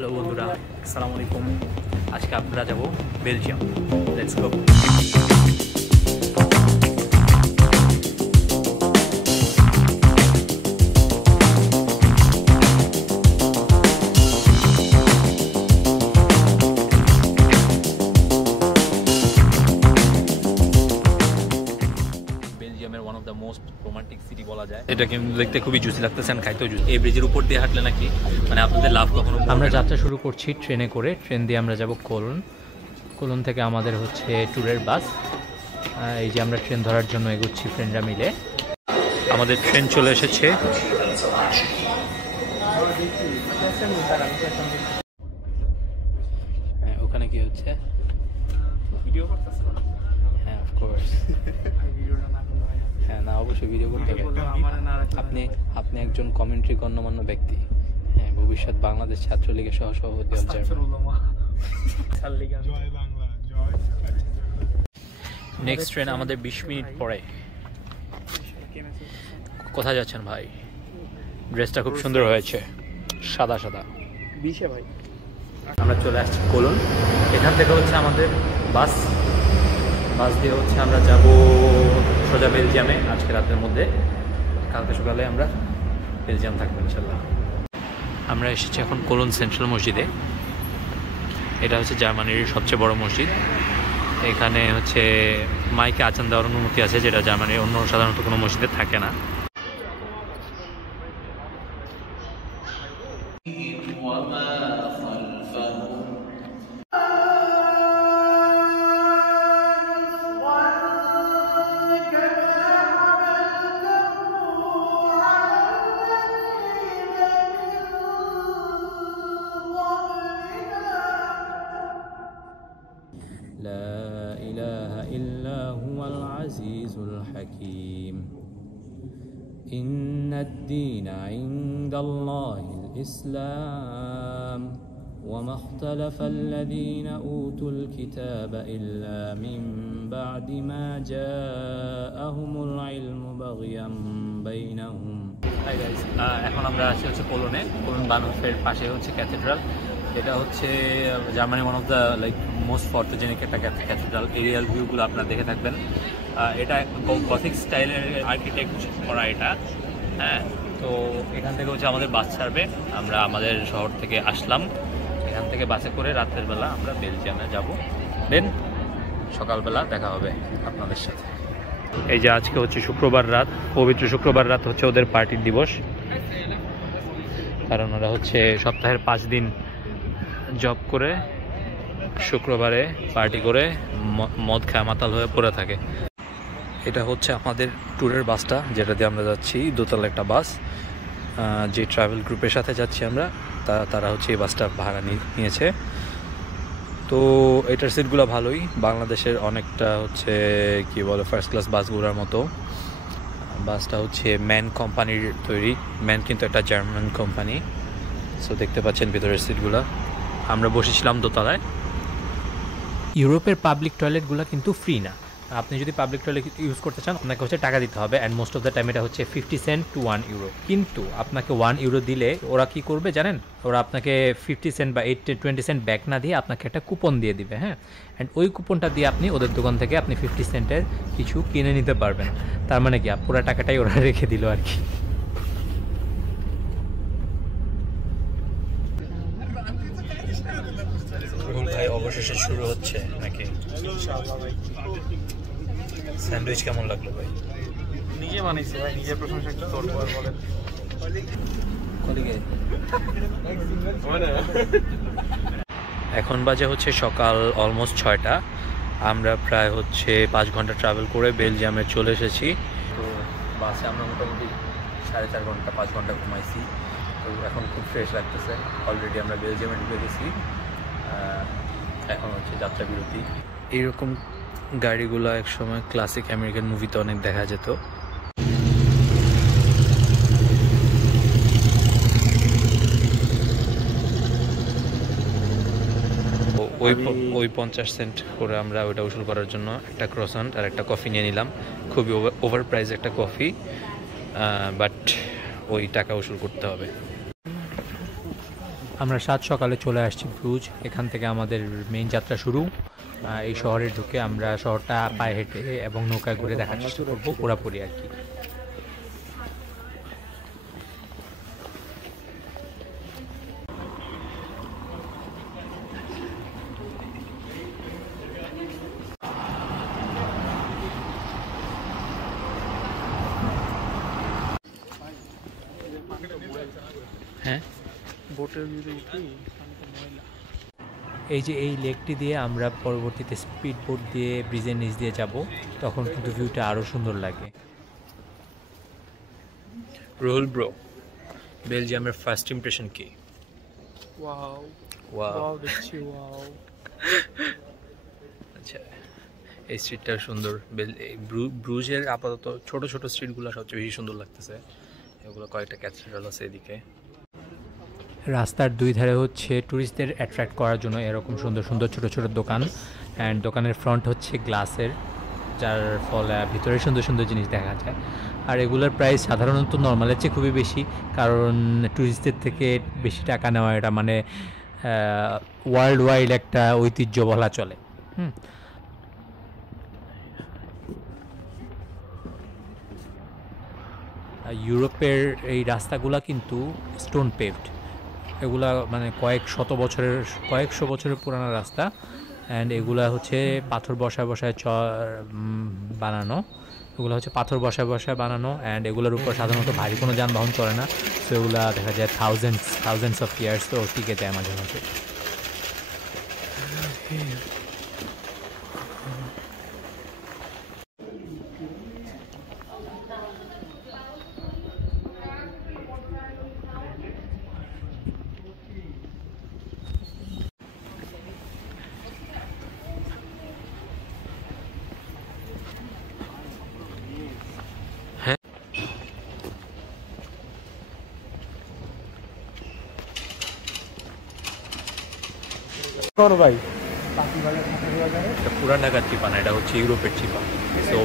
Hello বন্ধুরা, আসসালামু আলাইকুম। আজকে আমরা যাব বেলজিয়াম। Let's go. বেলজিয়ামের one of the most romantic city বলা যায়। এটা কিন্তু দেখতে খুবই জুসি লাগতেছে, খাইতেও জুসি। এই ব্রিজের উপর দিয়ে হাঁটলে নাকি মানে আপনাদের লাভ কখনো। আমরা যাত্রা শুরু করছি ট্রেনে করে। ট্রেন দিয়ে আমরা যাব কোলন। কোলন থেকে আমাদের হচ্ছে ট্যুরের বাস। এই যে আমরা ট্রেন ধরার জন্য এগোচ্ছি ফ্রেন্ডরা মিলে। আমাদের ট্রেন চলে এসেছে। হ্যাঁ, ওখানে কি হচ্ছে? ভিডিও করতেছ? হ্যাঁ, অফকোর্স। হ্যাঁ, না অবশ্যই ভিডিও করতে হবে। আপনি একজন কমেন্ট্রি গণ্যমান্য ব্যক্তি। হ্যাঁ, ভবিষ্যৎ বাংলাদেশ ছাত্রলীগের সহসভাপতি হচ্ছেন। নেক্সট ট্রেন আমাদের 20 মিনিট পরে। কোথায় যাচ্ছেন ভাই? ড্রেসটা খুব সুন্দর হয়েছে, সাদা সাদা। ভাই আমরা চলে আসছি কোলন। এখান থেকে হচ্ছে আমাদের বাস দিয়ে হচ্ছে আমরা যাব সোজা বেলজিয়ামে আজকে রাতের মধ্যে। কালকে সকালে আমরা বেলজিয়াম থাকবো ইনশাল্লাহ। আমরা এসেছি এখন কোলন সেন্ট্রাল মসজিদে। এটা হচ্ছে জার্মানির সবচেয়ে বড় মসজিদ। এখানে হচ্ছে মাইকে আজান দেওয়ার অনুমতি আছে, যেটা জার্মানির অন্য সাধারণত কোনো মসজিদে থাকে না। لا إله إلا هو العزيز الحكيم إن الدين عند الله الإسلام وما اختلف الذين أوتوا الكتاب إلا من بعد ما جاءهم العلم بغيا بينهم. Hi guys, এখন আমরা আছি হচ্ছে কোলনে। কোলন বানফের পাশে হচ্ছে ক্যাথেড্রাল। এটা হচ্ছে Germany one of the most photogenic একটা ক্যাথেড্রাল। এরিয়াল ভিউগুলো আপনারা দেখে থাকবেন। এটা গথিক স্টাইলের আর্কিটেক্ট করা এটা। হ্যাঁ, তো এখান থেকে হচ্ছে আমাদের বাস ছাড়বে। আমরা আমাদের শহর থেকে আসলাম, এখান থেকে বাসে করে রাতের বেলা আমরা বেলজিয়ামে যাব। দেন সকালবেলা দেখা হবে আপনাদের সাথে। এই যে আজকে হচ্ছে শুক্রবার রাত, পবিত্র শুক্রবার রাত হচ্ছে ওদের পার্টির দিবস। কারণ ওরা হচ্ছে সপ্তাহের 5 দিন জব করে শুক্রবারে পার্টি করে মদ খায় মাতাল হয়ে পড়ে থাকে। এটা হচ্ছে আমাদের ট্যুরের বাসটা, যেটা দিয়ে আমরা যাচ্ছি। দোতলা একটা বাস, যে ট্রাভেল গ্রুপের সাথে যাচ্ছি আমরা, তারা হচ্ছে এই বাসটা ভাড়া নিয়েছে। তো এটার সিটগুলো ভালোই, বাংলাদেশের অনেকটা হচ্ছে কি বলে ফার্স্ট ক্লাস বাসগুলোর মতো। বাসটা হচ্ছে ম্যান কোম্পানির তৈরি। ম্যান কিন্তু একটা জার্মান কোম্পানি। সো দেখতে পাচ্ছেন ভিতরের সিটগুলো। আমরা বসেছিলাম দোতলায়। ইউরোপের পাবলিক টয়লেটগুলো কিন্তু ফ্রি না। আপনি যদি পাবলিক টয়লেট ইউজ করতে চান আপনাকে হচ্ছে টাকা দিতে হবে, and most of the time এটা হচ্ছে 50 সেন্ট টু 1 ইউরো। কিন্তু আপনাকে 1 ইউরো দিলে ওরা কি করবে জানেন? ওরা আপনাকে 50 সেন্ট বা 20 সেন্ট ব্যাক না দিয়ে আপনাকে একটা কুপন দিয়ে দিবে। হ্যাঁ, অ্যান্ড ওই কুপনটা দিয়ে আপনি ওদের দোকান থেকে আপনি 50 সেন্টের কিছু কিনে নিতে পারবেন। তার মানে কি পুরো টাকাটাই ওরা রেখে দিল আর কি। অবশেষে শুরু হচ্ছে নাকি? স্যান্ডউইচ কেমন লাগলো ভাই? নিজে বানাইছে ভাই, নিজের প্রশংসা একটু করবো আর বলেন। এখন বাজে হচ্ছে সকাল অলমোস্ট 6টা। আমরা প্রায় হচ্ছে 5 ঘন্টা ট্রাভেল করে বেলজিয়ামে চলে এসেছি। তো বাসে আমরা মোটামুটি 4.5 ঘন্টা 5 ঘন্টা ঘুমাইছি। তো এখন খুব ফ্রেশ লাগতেছে। অলরেডি আমরা বেলজিয়ামে ঢুকে গেছি। এখন হচ্ছে যাত্রা বিরতি। এইরকম গাড়িগুলো একসময় ক্লাসিক আমেরিকান মুভিতে অনেক দেখা যেত। ওই 50 সেন্ট করে আমরা ওইটা উসুল করার জন্য একটা ক্রসান্ট আর একটা কফি নিয়ে নিলাম। খুবই ওভার প্রাইস একটা কফি, বাট ওই টাকা উসুল করতে হবে। আমরা সাত সকালে চলে আসছি ব্রুজ। এখান থেকে আমাদের মেইন যাত্রা শুরু। এই শহরে ঢুকে আমরা শহরটা পায়ে হেঁটে এবং নৌকায় ঘুরে দেখার চেষ্টা করবো পুরাপুরি আর কি। হ্যাঁ, বোটের ভিতরে উঠি ময়লা। এই যে এই লেকটি দিয়ে আমরা পরবর্তীতে স্পিড বোট দিয়ে ব্রিজের নিচ দিয়ে যাব, তখন কিন্তু ভিউটা আরও সুন্দর লাগে। রোল ব্রো, বেলজিয়ামের ফার্স্ট ইমপ্রেশন কি? ওয়াও ওয়াও, ওয়াও দেখছি ওয়াও। আচ্ছা, এই স্ট্রিটটা সুন্দর। ব্রুজের আপাতত ছোট ছোট স্ট্রিটগুলো সবচেয়ে বেশি সুন্দর লাগতেছে। এগুলো কয়েকটা ক্যাথেড্রাল আছে এদিকে। রাস্তার দুই ধারে হচ্ছে ট্যুরিস্টদের অ্যাট্রাক্ট করার জন্য এরকম সুন্দর সুন্দর ছোট ছোট দোকান, অ্যান্ড দোকানের ফ্রন্ট হচ্ছে গ্লাসের, যার ফলে ভিতরে সুন্দর সুন্দর জিনিস দেখা যায়। আর এগুলোর প্রাইস সাধারণত নর্মালের চেয়ে খুবই বেশি, কারণ ট্যুরিস্টদের থেকে বেশি টাকা নেওয়া এটা মানে ওয়ার্ল্ড ওয়াইড একটা ঐতিহ্য বলা চলে। ইউরোপের এই রাস্তাগুলা কিন্তু স্টোন পেভড, এগুলা মানে কয়েকশো বছরের পুরানো রাস্তা, অ্যান্ড এগুলা হচ্ছে পাথর বসায় বসায় বানানো। এগুলো হচ্ছে পাথর বসায় বসায় বানানো, অ্যান্ড এগুলোর উপর সাধারণত ভারী কোনো যানবাহন চলে না। সো এগুলা দেখা যায় থাউজেন্ডস অফ ইয়ার্স তো টিকে যায় মাঝে মাঝে। কোন ভাই? এটা পুরান ঢাকার চিপা না, এটা হচ্ছে ইউরোপের চিপা। সো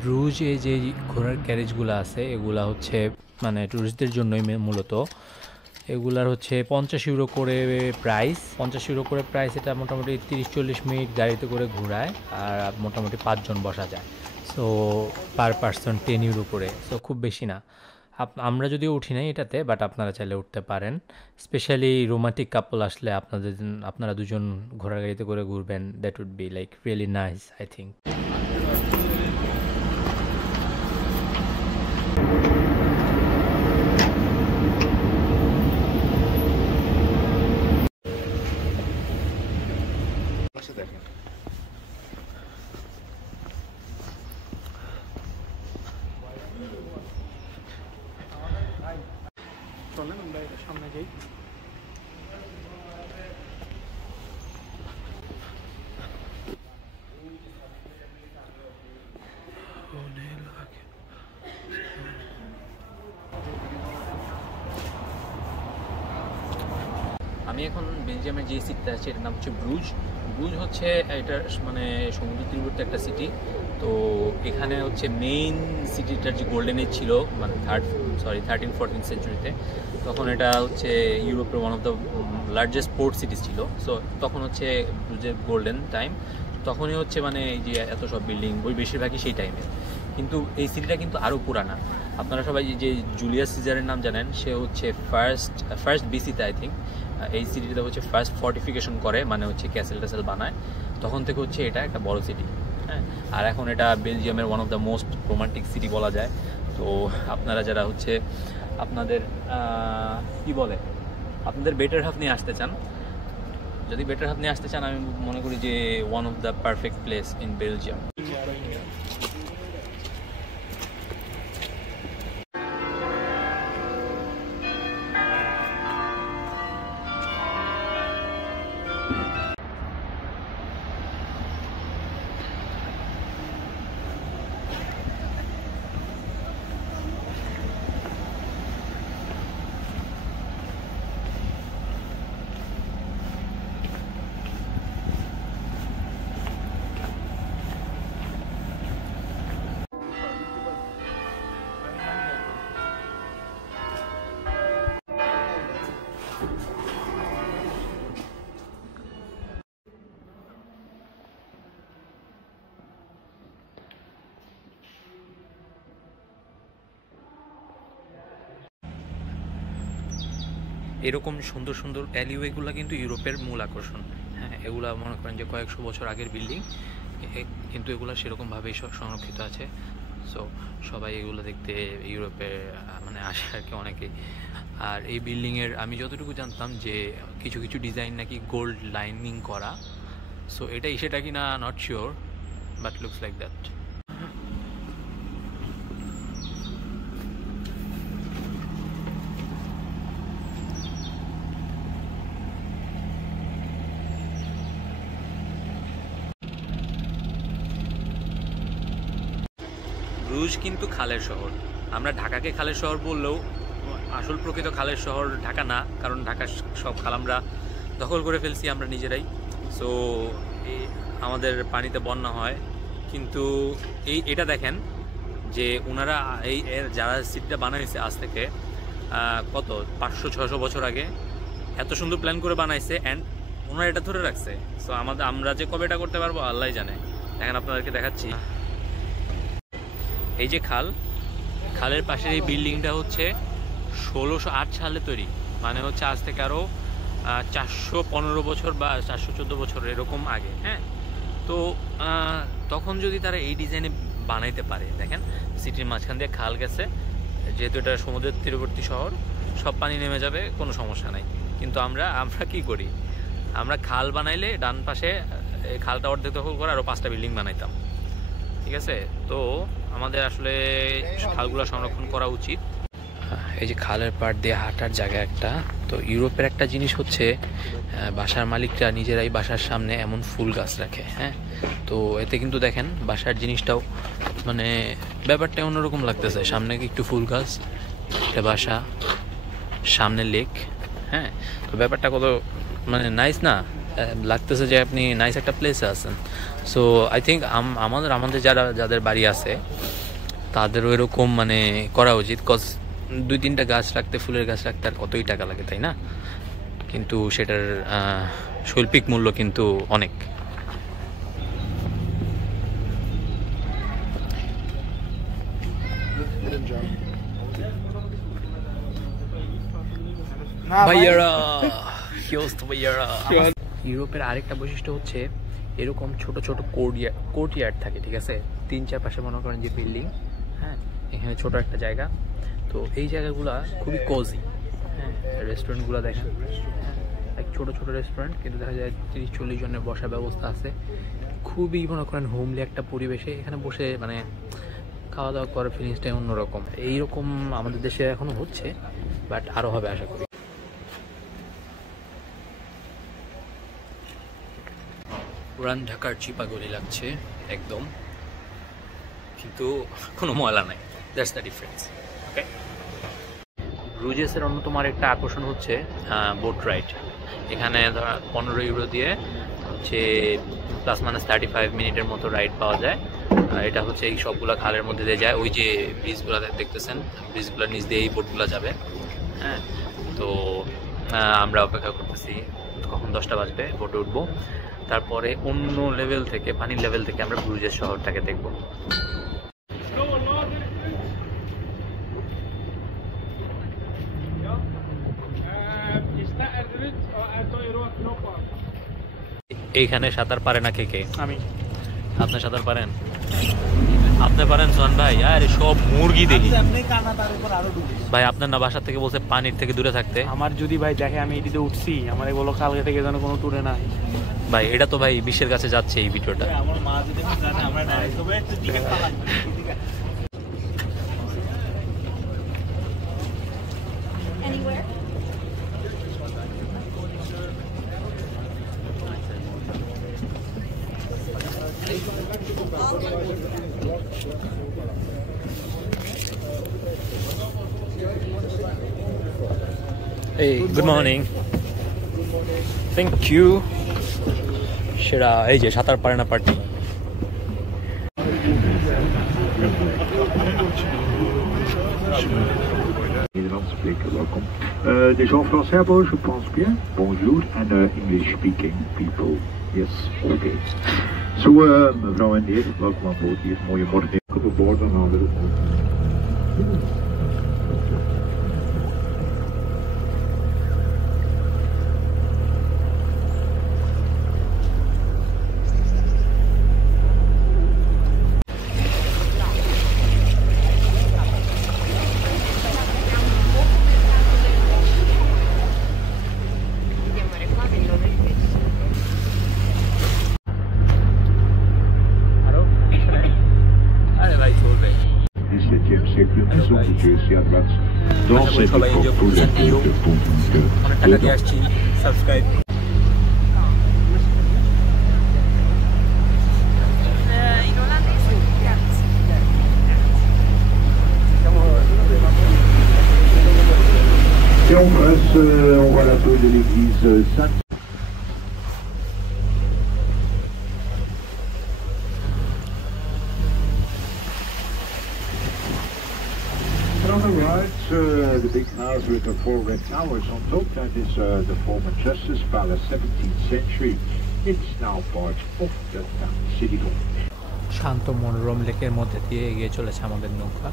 ব্রুজে যে ঘোড়ার ক্যারেজগুলো আছে এগুলা হচ্ছে মানে ট্যুরিস্টদের জন্যই মূলত। এগুলার হচ্ছে 50 ইউরো করে প্রাইস। 50 ইউরো করে প্রাইস। এটা মোটামুটি 30-40 মিনিট গাড়িতে করে ঘোরায়, আর মোটামুটি 5 জন বসা যায়। সো পার পার্সন 10 ইউরো করে, সো খুব বেশি না। আমরা যদিও উঠি নাই এটাতে, বাট আপনারা চাইলে উঠতে পারেন। স্পেশালি রোমান্টিক কাপল আসলে আপনারা দুজন ঘোড়ার গাড়িতে করে ঘুরবেন, that would be like really nice I think. চলেন আমরা সামনে যাই। আমি এখন বেলজিয়ামের যে সিটিতে আছি এটার নাম হচ্ছে ব্রুজ। ব্রুজ হচ্ছে এটা মানে সমুদ্র তীরবর্তী একটা সিটি। তো এখানে হচ্ছে মেইন সিটিটার যে গোল্ডেন এজ ছিল মানে 13-14 সেঞ্চুরিতে, তখন এটা হচ্ছে ইউরোপের one of the largest port cities ছিল। সো তখন হচ্ছে ব্রুজের গোল্ডেন টাইম, তখনই হচ্ছে মানে এই যে এত সব বিল্ডিং বেশিরভাগই সেই টাইমে। কিন্তু এই সিটিটা কিন্তু আরও পুরানা। আপনারা সবাই যে জুলিয়াস সিজারের নাম জানেন, সে হচ্ছে ফার্স্ট বিসিতে আই থিঙ্ক এই সিটিটা হচ্ছে ফার্স্ট ফর্টিফিকেশন করে, মানে হচ্ছে ক্যাসেল বানায়। তখন থেকে হচ্ছে এটা একটা বড় সিটি। হ্যাঁ, আর এখন এটা বেলজিয়ামের one of the most romantic city বলা যায়। তো আপনারা যারা হচ্ছে আপনাদের কি বলে আপনাদের বেটার হাফ নিয়ে আসতে চান, যদি বেটার হাফ নিয়ে আসতে চান, আমি মনে করি যে one of the perfect place in Belgium. এরকম সুন্দর সুন্দর অ্যালিওয়েগুলো কিন্তু ইউরোপের মূল আকর্ষণ। হ্যাঁ, এগুলা মনে করেন যে কয়েকশো বছর আগের বিল্ডিং, কিন্তু এগুলো সেরকমভাবেই সংরক্ষিত আছে। সো সবাই এগুলো দেখতে ইউরোপে মানে আসে আর কি অনেকেই। আর এই বিল্ডিংয়ের আমি যতটুকু জানতাম যে কিছু কিছু ডিজাইন নাকি গোল্ড লাইনিং করা। সো এটাই সেটা কি না not sure, but looks like that. Brugge কিন্তু খালের শহর। আমরা ঢাকাকে খালের শহর বললেও আসল প্রকৃত খালের শহর ঢাকা না, কারণ ঢাকার সব খাল আমরা দখল করে ফেলছি আমরা নিজেরাই। সো আমাদের পানিতে বন্যা হয়, কিন্তু এটা দেখেন যে ওনারা যারা সিটটা বানাইছে আজ থেকে কত 500-600 বছর আগে এত সুন্দর প্ল্যান করে বানাইছে, অ্যান্ড ওনারা এটা ধরে রাখছে। সো আমরা যে কবে এটা করতে পারবো আল্লাহই জানে। দেখেন আপনাদেরকে দেখাচ্ছি, এই যে খালের পাশের এই বিল্ডিংটা হচ্ছে 1608 সালে তৈরি, মানে হচ্ছে আজ থেকে আরও 415 বছর বা 414 বছর এরকম আগে। হ্যাঁ, তো তখন যদি তারা এই ডিজাইনে বানাইতে পারে, দেখেন সিটির মাঝখান দিয়ে খাল গেছে, যেহেতু এটা সমুদ্রের তীরবর্তী শহর, সব পানি নেমে যাবে, কোনো সমস্যা নাই। কিন্তু আমরা কি করি, আমরা খাল বানাইলে ডান পাশে খালটা অর্ধেক দখল করে আরও 5টা বিল্ডিং বানাইতাম। ঠিক আছে, তো আমাদের আসলে খালগুলো সংরক্ষণ করা উচিত। এই যে খালের পাড় দিয়ে হাঁটার জায়গা একটা। তো ইউরোপের একটা জিনিস হচ্ছে বাসার মালিকরা নিজেরাই বাসার সামনে এমন ফুল গাছ রাখে। হ্যাঁ, তো এতে কিন্তু দেখেন বাসার জিনিসটাও মানে ব্যাপারটা অন্যরকম লাগতেছে। সামনে একটু ফুল গাছ, একটা বাসা, সামনে লেক। হ্যাঁ, তো ব্যাপারটা কত মানে নাইস না লাগতেছে, যে আপনি নাইস একটা প্লেসে আছেন। সো আই থিঙ্ক আমাদের যাদের বাড়ি আছে তাদেরও এরকম মানে করা উচিত। কজ 2-3টা গাছ রাখতে, ফুলের গাছ রাখতে আর কতই টাকা লাগে, তাই না? কিন্তু সেটার শৈল্পিক মূল্য কিন্তু অনেক। ইউরোপের আরেকটা বৈশিষ্ট্য হচ্ছে এরকম ছোট ছোট কোর্টইয়ার্ড থাকে। ঠিক আছে, 3-4 পাশে মনে করেন যে বিল্ডিং। হ্যাঁ, এখানে ছোট একটা জায়গা। তো এই জায়গাগুলো খুবই কোজি। হ্যাঁ, রেস্টুরেন্টগুলো দেখেন, এক ছোট ছোট রেস্টুরেন্ট, কিন্তু দেখা যায় 30-40 জনের বসার ব্যবস্থা আছে। খুবই মনে করেন হোমলি একটা পরিবেশে এখানে বসে মানে খাওয়া দাওয়া করার ফিলিংসটাই অন্যরকম। এইরকম আমাদের দেশে এখনো হচ্ছে, বাট আরও হবে আশা করি। পুরান ঢাকার চিপাগলি লাগছে একদম, কিন্তু কোনো ময়লা নাই। That's the difference. ওকে, ব্রুজেসের অন্যতম আরেকটা আকর্ষণ হচ্ছে বোট রাইড। এখানে 15 ইউরো দিয়ে হচ্ছে +-35 মিনিটের মতো রাইড পাওয়া যায়। এটা হচ্ছে এই সবগুলো খালের মধ্যে দিয়ে যায়। ওই যে ব্রিজগুলো দেখতেছেন, ব্রিজগুলোর নিচ দিয়ে এই বোটগুলো যাবে। হ্যাঁ, তো আমরা অপেক্ষা করতেছি কখন 10টা বাজবে, বোটে উঠবো। তারপরে অন্য লেভেল থেকে, পানির লেভেল থেকে আমরা ব্রুজেস শহরটাকে দেখব। এইখানে সাঁতার পারে না কে? আমি। আপনি সাঁতার পারেন? আপনি পারেন সোহান ভাই? আরে সব মুরগি দেখি ভাই। আপনার না বাসা থেকে বলছে পানির থেকে দূরে থাকতে। আমার যদি ভাই দেখে আমি এটিতে উঠছি, আমার বলো কালকে থেকে যেন কোনো টুরে না ভাই। এটা তো ভাই বিশ্বের কাছে যাচ্ছে এই ভিডিওটা। আমার মা যদি জানে আমরা না তবে একটু দিকে পালান। Anywhere? Hey, good morning. Thank you. সেরা এই যে সাঁতার পারে না party. Nederlands spreken, welkom. De Jean-François Herbos, je pense bien. Bonjour, and English speaking people. Yes, okay. Zo, mevrouw en heer, welkom aan boord hier. Mooie morgen. Op boord en aan de 20e siècle, maison de Dieu ici à droite. Dans cette époque, pour les deux de subscribe In olandese? Grazie. Et en face, on voit la tour de l'église Sainte. And on the right, the big house with the 4 red towers on top, that is the former Justice Palace, 17th century. It's now part of the town city hall. শান্ত মনোরম লেকের মধ্যে দিয়ে এগিয়ে চলেছে আমাদের নৌকা।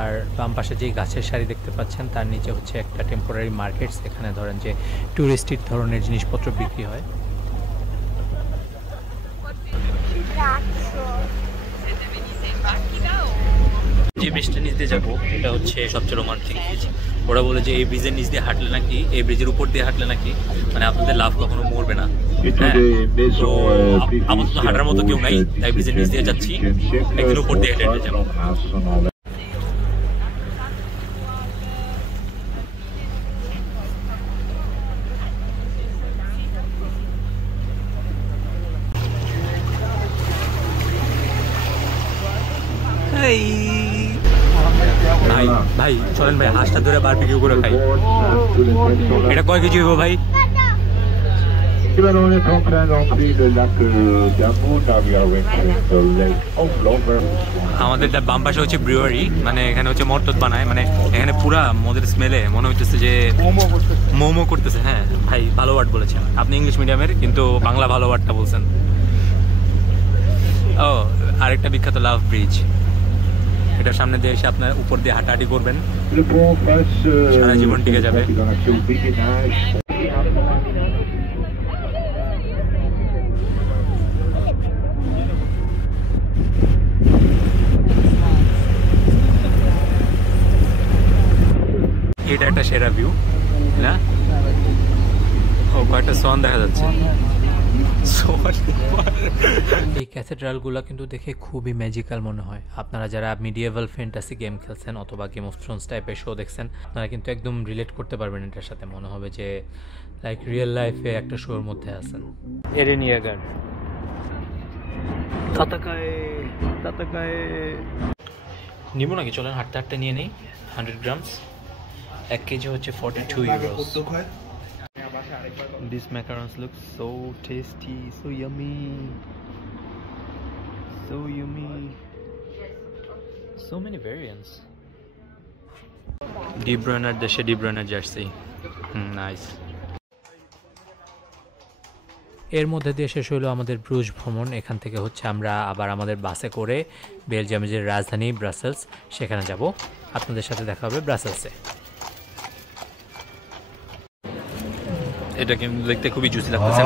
আর বাম পাশে যে গাছের সারি দেখতে পাচ্ছেন তার নিচে হচ্ছে একটা টেম্পোরারি মার্কেটস, এখানে ধরেন যে টুরিস্টিক ধরনের জিনিসপত্র বিক্রি হয়। যে ব্রিজটা নিচ দিয়ে যাবো এটা হচ্ছে সবচেয়ে রোমান্টিক ব্রিজ। ওরা বলে যে এই ব্রিজের নিচ দিয়ে হাঁটলে নাকি, এই ব্রিজের উপর দিয়ে হাঁটলে নাকি মানে আপনাদের লাভ কখনো মরবে না। হ্যাঁ, তো আপাতত হাঁটার মতো কেউ নাই, তাই ব্রিজের নিচ দিয়ে যাচ্ছি, একদিন উপর দিয়ে হেঁটে হেঁটে যাবো। ভাই ভাই চলেন ভাই, হাঁসটা ধরে বারবিকিউ করে খাই। এটা কয় কেজি হইব ভাই? On est en train d'entrer le lac d'Amon, là we are entering the lake of Lover. আমাদের বাম পাশে হচ্ছে ব্রিউয়ারি, মানে এখানে হচ্ছে মদ টদ বানায়, মানে এখানে পুরা মদের স্মেলে মনে হইতেছে যে মোমো করতেছে। হ্যাঁ ভাই, ভালো ওয়ার্ড বলেছেন আপনি, ইংলিশ মিডিয়ামের কিন্তু বাংলা ভালো ওয়ার্ডটা বলছেন। ও আরেকটা বিখ্যাত লাভ ব্রিজ, এটার সামনে দিয়ে এসে আপনার উপর দিয়ে হাঁটাহাঁটি করবেন, সারা জীবন টিকে যাবে। এটা একটা সেরা ভিউ না? ও কয়েকটা সন দেখা যাচ্ছে। এই ক্যাথেড্রালগুলো কিন্তু দেখে খুবই ম্যাজিক্যাল মনে হয়। আপনারা যারা মিডিয়েভাল ফ্যান্টাসি গেম খেলছেন অথবা গেম অফ থ্রোনস টাইপের শো দেখছেন, আপনারা কিন্তু একদম রিলেট করতে পারবেন এটার সাথে। মনে হবে যে লাইক রিয়েল লাইফে একটা শোর মধ্যে আছেন। এরেন ইয়াগার তাতাকায় নিব নাকি? চলেন হাঁটতে হাঁটতে নিয়ে নেই। 100 গ্রামস, 1 কেজি হচ্ছে 42 euros. These macarons look so tasty, so yummy, so yummy. So many variants. De Bruyne দেশে De Bruyne জার্সি, নাইস। এর মধ্যে দিয়ে শেষ হলো আমাদের ব্রুজ ভ্রমণ। এখান থেকে হচ্ছে আমরা আবার আমাদের বাসে করে বেলজিয়ামের যে রাজধানী ব্রাসেলস সেখানে যাব। আপনাদের সাথে দেখা হবে ব্রাসেলসে। এটা কিন্তু দেখতে খুবই জুসি লাগতেছে।